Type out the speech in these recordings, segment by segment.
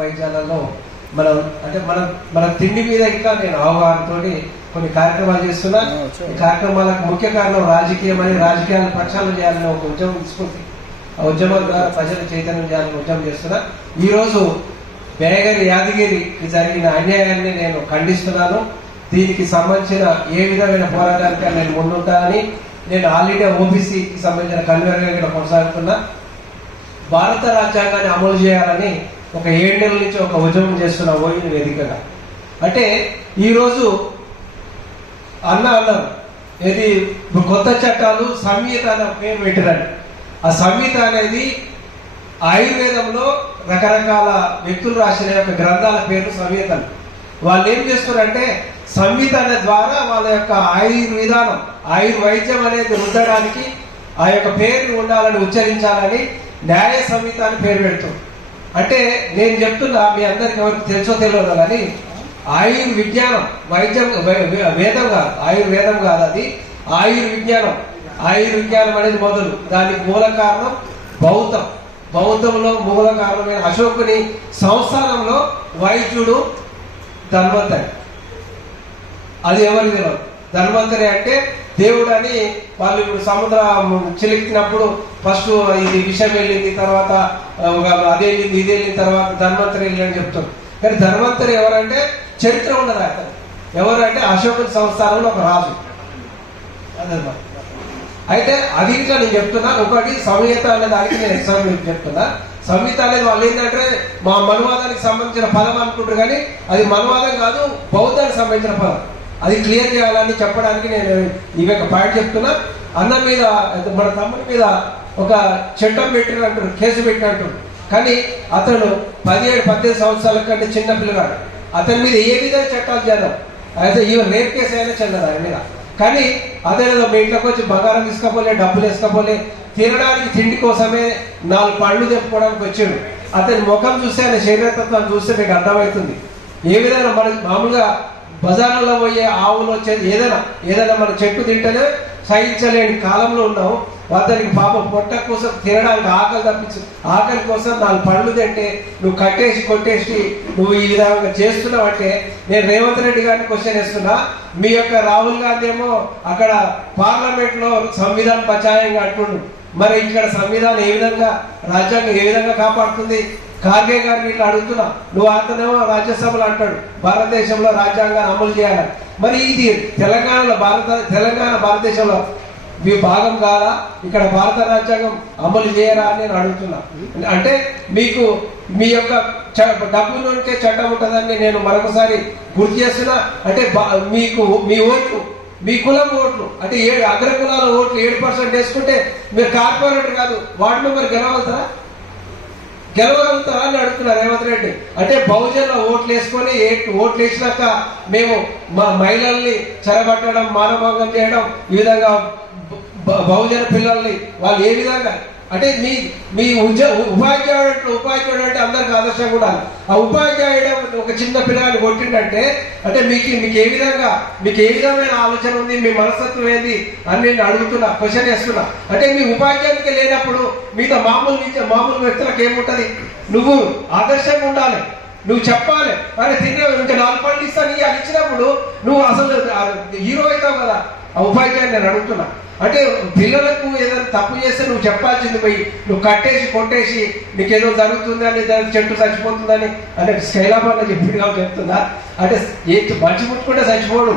వైద్యాలలో మనం అంటే మన మన తిండి మీద ఇంకా నేను అవగాహనతోటి కొన్ని కార్యక్రమాలు చేస్తున్నా. ఈ కార్యక్రమాలకు ముఖ్య కారణం రాజకీయం అని రాజకీయాలను ప్రక్షాళన చేయాలని ఒక ఉద్యమం తీసుకుంది. ఆ ఉద్యమం ద్వారా ప్రజలు చైతన్యం చేయాలని ఉద్యమం చేస్తున్నా. ఈ రోజు బేగరి యాదగిరికి జరిగిన అన్యాయాన్ని నేను ఖండిస్తున్నాను. దీనికి సంబంధించిన ఏ విధమైన పోరాటానికి నేను ముందుంటానని నేను ఆల్ ఇండియా ఓబీసీకి సంబంధించిన కన్వీనర్గా ఇక్కడ కొనసాగుతున్నా. భారత రాజ్యాంగాన్ని అమలు చేయాలని ఒక ఏడేళ్ళ నుంచి ఒక ఉద్యమం చేస్తున్న ఓయిన వేదికగా. అంటే ఈరోజు అన్న అన్నారు ఏది కొత్త చట్టాలు సంహిత అనే పేరు పెట్టారండి ఆ సంహిత అనేది ఆయుర్వేదంలో రకరకాల వ్యక్తులు రాసిన యొక్క గ్రంథాల పేరు సంహితలు వాళ్ళు ఏం చేస్తున్నారంటే సంహిత అనే ద్వారా వాళ్ళ యొక్క ఆయుర్విధానం ఆయుర్వైద్యం అనేది రుద్దడానికి ఆ యొక్క పేరుని ఉండాలని ఉచ్చరించాలని న్యాయ సంహిత అని పేరు పెడుతుంది అంటే నేను చెప్తున్నా మీ అందరికి ఎవరికి తెలుసో తెలియదు కానీ ఆయుర్విజ్ఞానం వైద్యం వేదం కాదు ఆయుర్వేదం కాదు అది. ఆయుర్ విజ్ఞానం ఆయుర్ విజ్ఞానం అనేది మొదలు. దానికి మూల కారణం బౌద్ధం. బౌద్ధంలో మూల కారణమైన అశోకుని సంస్థానంలో వైద్యుడు ధన్వంతరి. అది ఎవరి తెలియదు? ధన్వంతరి అంటే దేవుడు అని వాళ్ళు ఇప్పుడు సముద్రం చిలికినప్పుడు ఫస్ట్ ఇది విషం వెళ్ళింది తర్వాత అదే వెళ్ళింది ఇదే వెళ్ళిన తర్వాత ధన్వంతరి వెళ్ళి అని చెప్తారు. కానీ ధన్వంతరి ఎవరంటే చరిత్ర ఉన్నది అతను ఎవరు అంటే అశోకుని సంస్థానంలో ఒక రాజు. అదన్నమాట అయితే అది ఇంకా నేను చెప్తున్నా ఒకటి సంహిత అనే దానికి నేను ఎగ్జాంపుల్ చెప్తున్నా. సంహిత అనేది వాళ్ళు ఏంటంటే మా మనువాదానికి సంబంధించిన పదం అనుకుంటారు కానీ అది మనువాదం కాదు బౌద్ధానికి సంబంధించిన పదం. అది క్లియర్ చేయాలని చెప్పడానికి నేను ఇవి ఒక పాయింట్ చెప్తున్నా. అన్న మీద మన తమ్ముడి మీద ఒక చట్టం పెట్టినట్టు కేసు పెట్టినట్టు కానీ అతను పదిహేడు పద్దెనిమిది సంవత్సరాల కంటే చిన్న పిల్లగాడు. అతని మీద ఏ విధంగా చట్టాలు చేద్దాం? అయితే ఈ రేప్ కేసు అయినా చెందదు ఆయన మీద. కానీ అదే మీ ఇంట్లోకి వచ్చి బంగారం తీసుకపోలే డబ్బులు వేసుకోపోలే తినడానికి తిండి కోసమే నాలుగు పళ్ళు చెప్పుకోవడానికి వచ్చాడు. అతని ముఖం చూస్తే ఆయన శరీరతత్వాన్ని చూస్తే మీకు అర్థమవుతుంది. ఏ విధంగా మన మామూలుగా బజార్లలో పోయే ఆవులు వచ్చేది ఏదైనా ఏదైనా మన చెట్టు తింటేనే సహించలేని కాలంలో ఉన్నాం. అతనికి పాపం పొట్ట కోసం తినడానికి ఆకలి తప్పించు. ఆకలి కోసం నాలుగు పళ్ళు తింటే నువ్వు కట్టేసి కొట్టేసి నువ్వు ఈ విధంగా చేస్తున్నావు అంటే నేను రేవంత్ రెడ్డి గారిని క్వశ్చన్ వేస్తున్నా. మీ యొక్క రాహుల్ గాంధీ ఏమో అక్కడ పార్లమెంట్లో సంవిధానం పచాయంగా అంటుండు. మరి ఇక్కడ సంవిధానం ఏ విధంగా రాజ్యాంగం ఏ విధంగా కాపాడుతుంది? ఖార్గే గారిని ఇట్లా అడుగుతున్నా. నువ్వు అతనేమో రాజ్యసభలో అంటాడు భారతదేశంలో రాజ్యాంగాన్ని అమలు చేయాలి మరి ఇది తెలంగాణలో భారత తెలంగాణ భారతదేశంలో మీ భాగం కాదా? ఇక్కడ భారత రాజ్యాంగం అమలు చేయరా అని నేను అడుగుతున్నా. అంటే మీకు మీ యొక్క చ- డబ్బులు ఉంటే చట్టం ఉంటుందని నేను మరొకసారి గుర్తు చేస్తున్నా. అంటే బా- మీకు మీ ఓట్లు మీ కులం ఓట్లు అంటే ఏడు అగ్ర కులాల ఓట్లు ఏడు పర్సెంట్ వేసుకుంటే మీరు కార్పొరేటర్ కాదు వార్డు మెంబర్ గెలవగలుగుతారా? గెలవగలుగుతారా అని అడుగుతున్నారు రేవంత్ రెడ్డి. అంటే బహుజన ఓట్లు వేసుకొని ఏ- ఓట్లు వేసినాక మేము మా మహిళల్ని చెరబట్టడం మానభంగం చేయడం ఈ విధంగా బహుజన పిల్లల్ని వాళ్ళు ఏ విధంగా? అంటే మీ మీ ఉద్య ఉపాధ్యాయుడు అంటే ఉపాధ్యాయుడు అంటే అందరికి ఆదర్శం కూడా ఆ ఉపాధ్యాయుడు ఒక చిన్న పిల్లలు కొట్టిండంటే అంటే మీకు మీకు ఏ విధంగా మీకు ఏ విధమైన ఆలోచన ఉంది మీ మనస్తత్వం ఏంది అని నేను అడుగుతున్నా క్వశ్చన్ వేస్తున్నా అంటే మీ ఉపాధ్యాయునికి లేనప్పుడు మీతో మామూలు విద్య- మామూలు వ్యక్తులకు ఏముంటుంది? నువ్వు ఆదర్శంగా ఉండాలి. నువ్వు చెప్పాలి. అరే తిన్న ఇంకా నాలుగు పండ్లు ఇస్తాను అది అని ఇచ్చినప్పుడు నువ్వు అసలు హీరో అవుతావు కదా. ఆ ఉపాధ్యాయులు నేను అడుగుతున్నా. అంటే పిల్లలకు ఏదైనా తప్పు చేస్తే నువ్వు చెప్పాల్సింది పోయి నువ్వు కట్టేసి కొట్టేసి నీకేదో జరుగుతుందని దాని చెట్టు చచ్చిపోతుందని అంటే స్కైలాబాద్ చెప్పింది కాబట్టి చెప్తుందా అంటే ఏ మంచి ముట్టుకుంటే చచ్చిపోడు.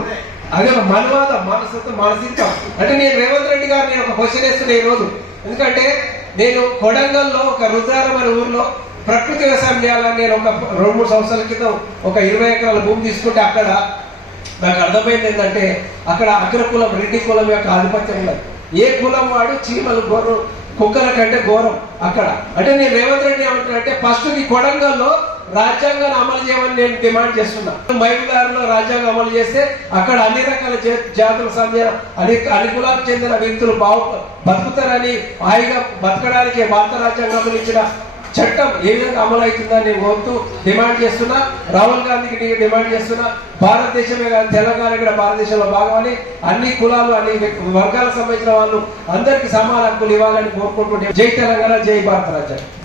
అదే ఒక మనసుతో మనసత్వం మానసికం అంటే నేను రేవంత్ రెడ్డి గారు నేను ఒక క్వశ్చన్ వేస్తున్నా ఈరోజు రోజు. ఎందుకంటే నేను కొడంగల్లో ఒక రుద్రారం అనే ఊర్లో ప్రకృతి వ్యవసాయం చేయాలని నేను ఒక రెండు మూడు సంవత్సరాల క్రితం ఒక ఇరవై ఎకరాల భూమి తీసుకుంటే అక్కడ నాకు అర్థమైంది ఏంటంటే అక్కడ అగ్ర కులం రెడ్డి కులం యొక్క ఆధిపత్యం ఉన్నది. ఏ కులం వాడు చీమలు గోరు కుక్కల కంటే ఘోరం అక్కడ. అంటే నేను రేవంత్ రెడ్డి ఏమంటున్నానంటే ఫస్ట్ నీ కొడంగల్లో రాజ్యాంగాన్ని అమలు చేయమని నేను డిమాండ్ చేస్తున్నా. మైబుదారులో రాజ్యాంగం అమలు చేస్తే అక్కడ అన్ని రకాల జా- జాతులకు చెందిన అన్ని అన్ని కులాలకు చెందిన వ్యక్తులు బాగు బతుకుతారని హాయిగా బతకడానికి భారత రాజ్యాంగం ఇచ్చిన చట్టం ఏ విధంగా అమలు అవుతుందని నేను కోరుతూ డిమాండ్ చేస్తున్నా. రాహుల్ గాంధీకి నేను డిమాండ్ చేస్తున్నా. భారతదేశమే కాదు తెలంగాణ కూడా భారతదేశంలో భాగమని అన్ని కులాలు అన్ని వర్గాలకు సంబంధించిన వాళ్ళు అందరికీ సమాన హక్కులు ఇవ్వాలని కోరుకుంటుంటే జై తెలంగాణ జై భారత రాజ్యాంగం